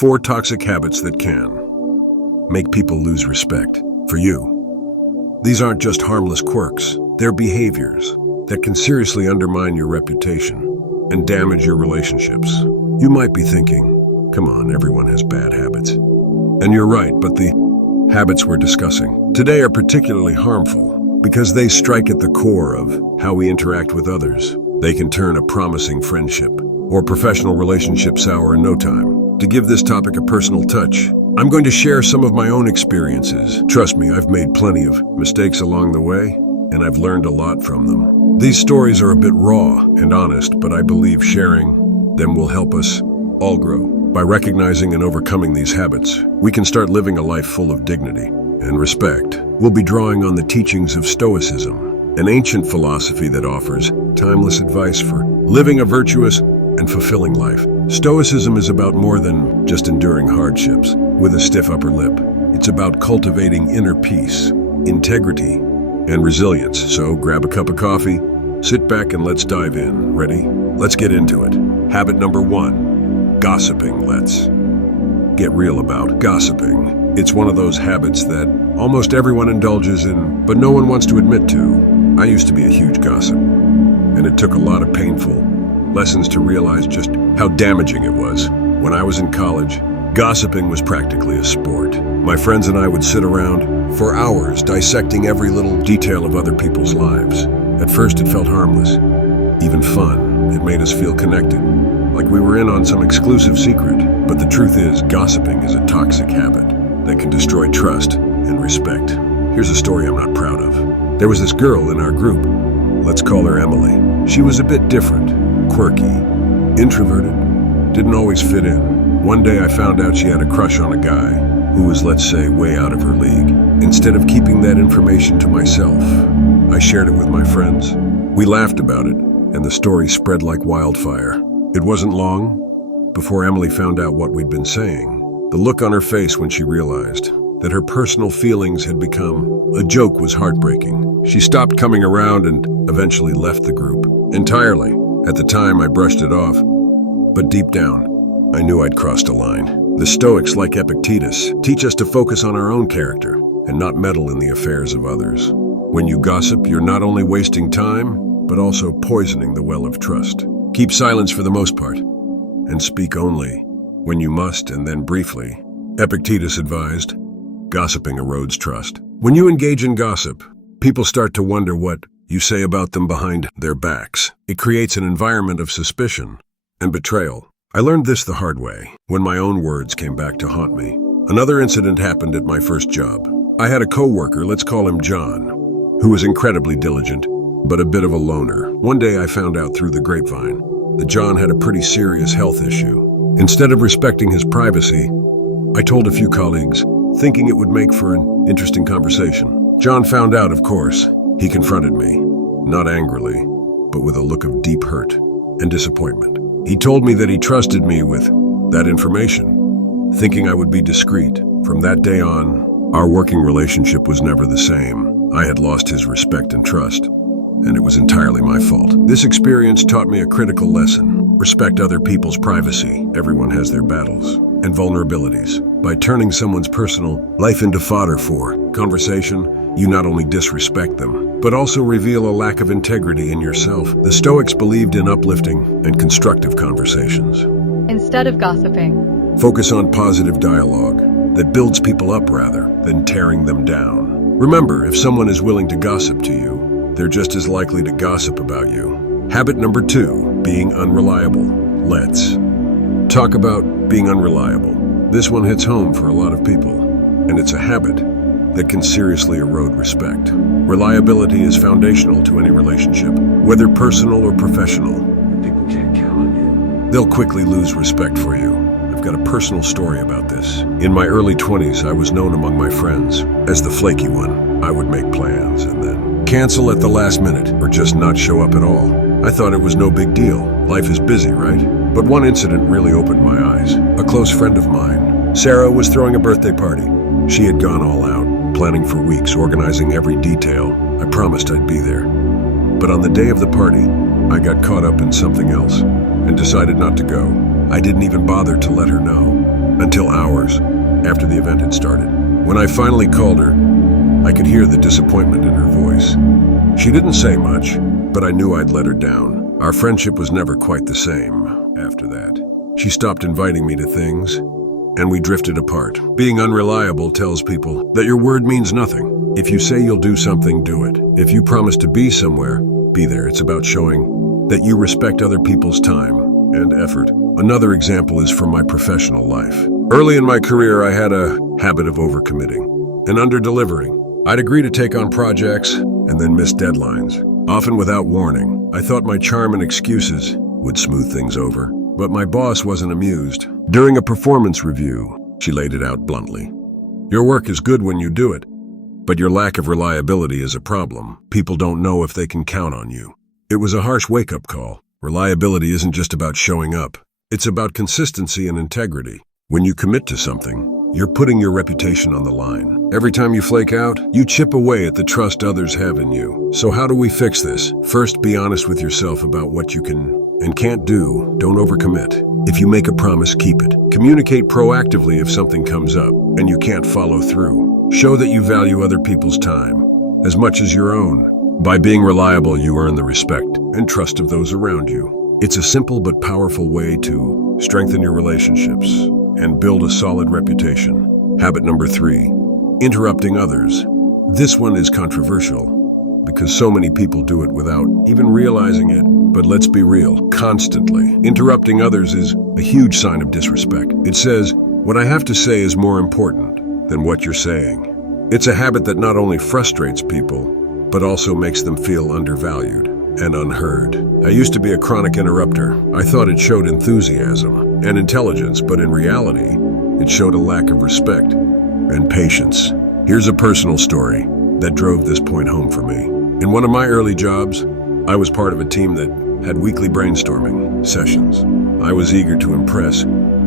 4 toxic habits that can make people lose respect for you. These aren't just harmless quirks. They're behaviors that can seriously undermine your reputation and damage your relationships. You might be thinking, come on, everyone has bad habits. And you're right, but the habits we're discussing today are particularly harmful because they strike at the core of how we interact with others. They can turn a promising friendship or professional relationship sour in no time. To give this topic a personal touch, I'm going to share some of my own experiences. Trust me, I've made plenty of mistakes along the way, and I've learned a lot from them. These stories are a bit raw and honest, but I believe sharing them will help us all grow. By recognizing and overcoming these habits, we can start living a life full of dignity and respect. We'll be drawing on the teachings of Stoicism, an ancient philosophy that offers timeless advice for living a virtuous and fulfilling life. Stoicism is about more than just enduring hardships with a stiff upper lip. It's about cultivating inner peace, integrity, and resilience. So grab a cup of coffee, sit back, and let's dive in. Ready? Let's get into it. Habit number 1, gossiping. Let's get real about gossiping. It's one of those habits that almost everyone indulges in, but no one wants to admit to. I used to be a huge gossip, and it took a lot of painful lessons to realize just how damaging it was. When I was in college, gossiping was practically a sport. My friends and I would sit around for hours dissecting every little detail of other people's lives. At first it felt harmless, even fun. It made us feel connected, like we were in on some exclusive secret. But the truth is, gossiping is a toxic habit that can destroy trust and respect. Here's a story I'm not proud of. There was this girl in our group. Let's call her Emily. She was a bit different, quirky, introverted, didn't always fit in. One day I found out she had a crush on a guy who was, let's say, way out of her league. Instead of keeping that information to myself, I shared it with my friends. We laughed about it, and the story spread like wildfire. It wasn't long before Emily found out what we'd been saying. The look on her face when she realized that her personal feelings had become a joke was heartbreaking. She stopped coming around and eventually left the group entirely. At the time, I brushed it off, but deep down, I knew I'd crossed a line. The Stoics, like Epictetus, teach us to focus on our own character and not meddle in the affairs of others. When you gossip, you're not only wasting time, but also poisoning the well of trust. Keep silence for the most part, and speak only when you must, and then briefly. Epictetus advised, gossiping erodes trust. When you engage in gossip, people start to wonder what you say about them behind their backs. It creates an environment of suspicion and betrayal. I learned this the hard way, when my own words came back to haunt me. Another incident happened at my first job. I had a co-worker, let's call him John, who was incredibly diligent, but a bit of a loner. One day I found out through the grapevine that John had a pretty serious health issue. Instead of respecting his privacy, I told a few colleagues, thinking it would make for an interesting conversation. John found out, of course. He confronted me, not angrily, but with a look of deep hurt and disappointment. He told me that he trusted me with that information, thinking I would be discreet. From that day on, our working relationship was never the same. I had lost his respect and trust, and it was entirely my fault. This experience taught me a critical lesson. Respect other people's privacy. Everyone has their battles and vulnerabilities. By turning someone's personal life into fodder for conversation, you not only disrespect them, but also reveal a lack of integrity in yourself. The Stoics believed in uplifting and constructive conversations. Instead of gossiping, focus on positive dialogue that builds people up rather than tearing them down. Remember, if someone is willing to gossip to you, they're just as likely to gossip about you. Habit number 2, being unreliable. Let's talk about being unreliable. This one hits home for a lot of people, and it's a habit that can seriously erode respect. Reliability is foundational to any relationship, whether personal or professional. People can't count on you. They'll quickly lose respect for you. I've got a personal story about this. In my early 20s, I was known among my friends as the flaky one. I would make plans and then cancel at the last minute or just not show up at all. I thought it was no big deal. Life is busy, right? But one incident really opened my eyes. A close friend of mine, Sarah, was throwing a birthday party. She had gone all out, planning for weeks, organizing every detail. I promised I'd be there. But on the day of the party, I got caught up in something else and decided not to go. I didn't even bother to let her know. until hours after the event had started. When I finally called her, I could hear the disappointment in her voice. She didn't say much, but I knew I'd let her down. Our friendship was never quite the same after that. She stopped inviting me to things, and we drifted apart. Being unreliable tells people that your word means nothing. If you say you'll do something, do it. If you promise to be somewhere, be there. It's about showing that you respect other people's time and effort. Another example is from my professional life. Early in my career, I had a habit of overcommitting and under-delivering. I'd agree to take on projects and then miss deadlines, often without warning. I thought my charm and excuses would smooth things over, but my boss wasn't amused. During a performance review, she laid it out bluntly. Your work is good when you do it, but your lack of reliability is a problem. People don't know if they can count on you. It was a harsh wake-up call. Reliability isn't just about showing up. It's about consistency and integrity. When you commit to something, you're putting your reputation on the line. Every time you flake out, you chip away at the trust others have in you. So how do we fix this? First, be honest with yourself about what you can and can't do. Don't overcommit. If you make a promise, keep it. Communicate proactively if something comes up and you can't follow through. Show that you value other people's time as much as your own. By being reliable, you earn the respect and trust of those around you. It's a simple but powerful way to strengthen your relationships and build a solid reputation. Habit number 3, interrupting others. This one is controversial because so many people do it without even realizing it. But let's be real, constantly interrupting others is a huge sign of disrespect. It says, what I have to say is more important than what you're saying. It's a habit that not only frustrates people, but also makes them feel undervalued and unheard. I used to be a chronic interrupter. I thought it showed enthusiasm and intelligence, but in reality, it showed a lack of respect and patience. Here's a personal story that drove this point home for me. In one of my early jobs, I was part of a team that had weekly brainstorming sessions. I was eager to impress,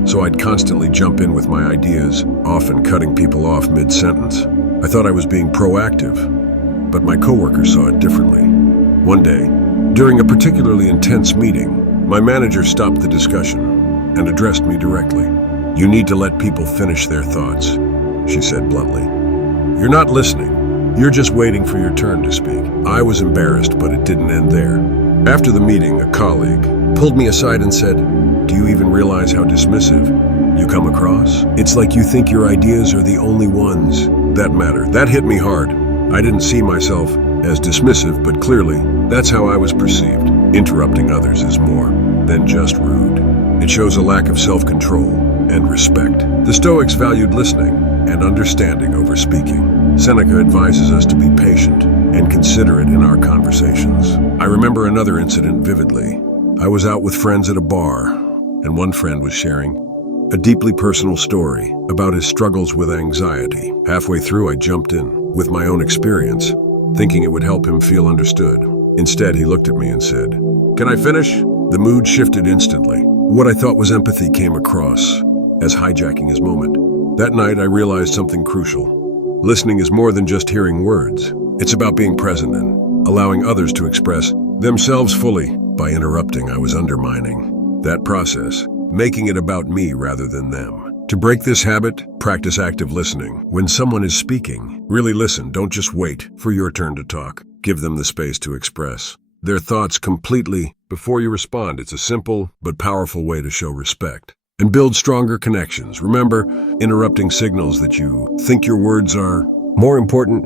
so I'd constantly jump in with my ideas, often cutting people off mid-sentence. I thought I was being proactive, but my coworkers saw it differently. One day, during a particularly intense meeting, my manager stopped the discussion and addressed me directly. You need to let people finish their thoughts, she said bluntly. You're not listening. You're just waiting for your turn to speak. I was embarrassed, but it didn't end there. After the meeting, a colleague pulled me aside and said, do you even realize how dismissive you come across? It's like you think your ideas are the only ones that matter. That hit me hard. I didn't see myself as dismissive, but clearly, that's how I was perceived. Interrupting others is more than just rude. It shows a lack of self-control and respect. The Stoics valued listening and understanding over speaking. Seneca advises us to be patient and considerate in our conversations. I remember another incident vividly. I was out with friends at a bar, and one friend was sharing a deeply personal story about his struggles with anxiety. Halfway through, I jumped in with my own experience, thinking it would help him feel understood. Instead, he looked at me and said, "Can I finish?" The mood shifted instantly. What I thought was empathy came across as hijacking his moment. That night, I realized something crucial. Listening is more than just hearing words. It's about being present and allowing others to express themselves fully. By interrupting, I was undermining that process, making it about me rather than them. To break this habit, practice active listening. When someone is speaking, really listen. Don't just wait for your turn to talk. Give them the space to express their thoughts completely before you respond. It's a simple but powerful way to show respect and build stronger connections. Remember, interrupting signals that you think your words are more important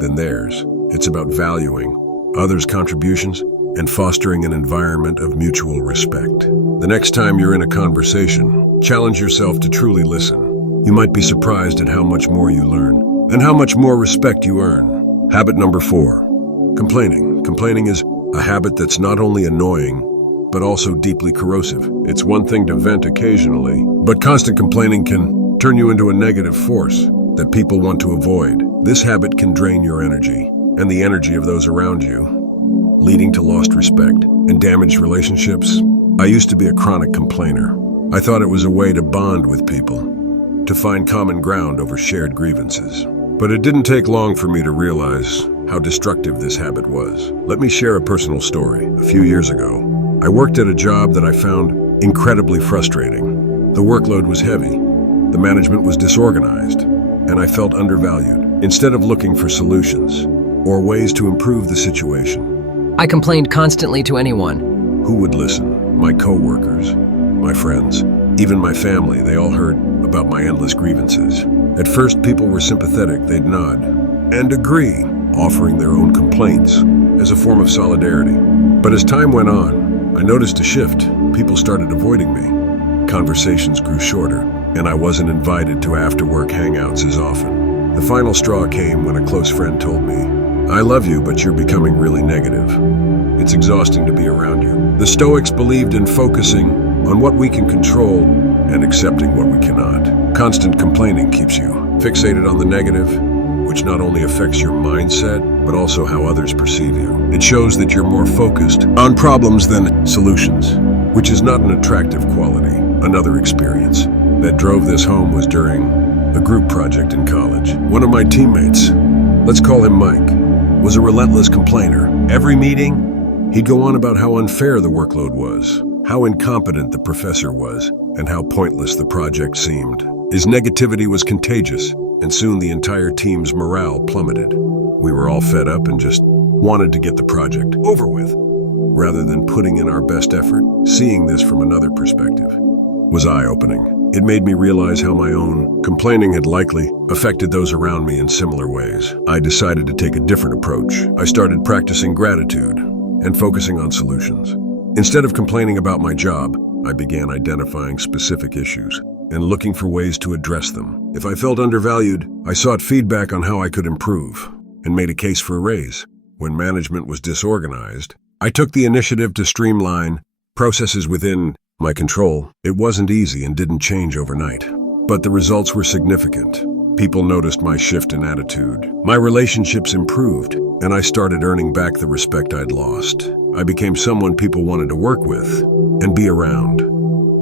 than theirs. It's about valuing others' contributions and fostering an environment of mutual respect. The next time you're in a conversation, challenge yourself to truly listen. You might be surprised at how much more you learn and how much more respect you earn. Habit number 4, complaining. Complaining is a habit that's not only annoying, but also deeply corrosive. It's one thing to vent occasionally, but constant complaining can turn you into a negative force that people want to avoid. This habit can drain your energy and the energy of those around you, leading to lost respect and damaged relationships. I used to be a chronic complainer. I thought it was a way to bond with people, to find common ground over shared grievances. But it didn't take long for me to realize how destructive this habit was. Let me share a personal story. A few years ago, I worked at a job that I found incredibly frustrating. The workload was heavy, The management was disorganized, and I felt undervalued. Instead of looking for solutions or ways to improve the situation, I complained constantly to anyone. who would listen? My coworkers, my friends, even my family. They all heard about my endless grievances. At first, people were sympathetic. They'd nod and agree, offering their own complaints as a form of solidarity. But as time went on, I noticed a shift. People started avoiding me. Conversations grew shorter, and I wasn't invited to after-work hangouts as often. The final straw came when a close friend told me, "I love you, but you're becoming really negative. It's exhausting to be around you." The Stoics believed in focusing on what we can control and accepting what we cannot. Constant complaining keeps you fixated on the negative, which not only affects your mindset, but also how others perceive you. It shows that you're more focused on problems than solutions, which is not an attractive quality. Another experience that drove this home was during a group project in college. One of my teammates, let's call him Mike, was a relentless complainer. Every meeting, he'd go on about how unfair the workload was, how incompetent the professor was, and how pointless the project seemed. His negativity was contagious, and soon the entire team's morale plummeted. We were all fed up and just wanted to get the project over with, rather than putting in our best effort. Seeing this from another perspective was eye-opening. It made me realize how my own complaining had likely affected those around me in similar ways. I decided to take a different approach. I started practicing gratitude and focusing on solutions. Instead of complaining about my job, I began identifying specific issues and looking for ways to address them. If I felt undervalued, I sought feedback on how I could improve and made a case for a raise. When management was disorganized, I took the initiative to streamline processes within my control. It wasn't easy and didn't change overnight, but the results were significant. People noticed my shift in attitude. My relationships improved, and I started earning back the respect I'd lost. I became someone people wanted to work with and be around,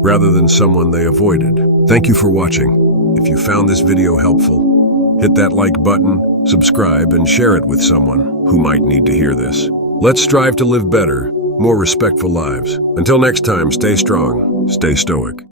rather than someone they avoided. Thank you for watching. If you found this video helpful, hit that like button, subscribe, and share it with someone who might need to hear this. Let's strive to live better, more respectful lives. Until next time, stay strong, stay stoic.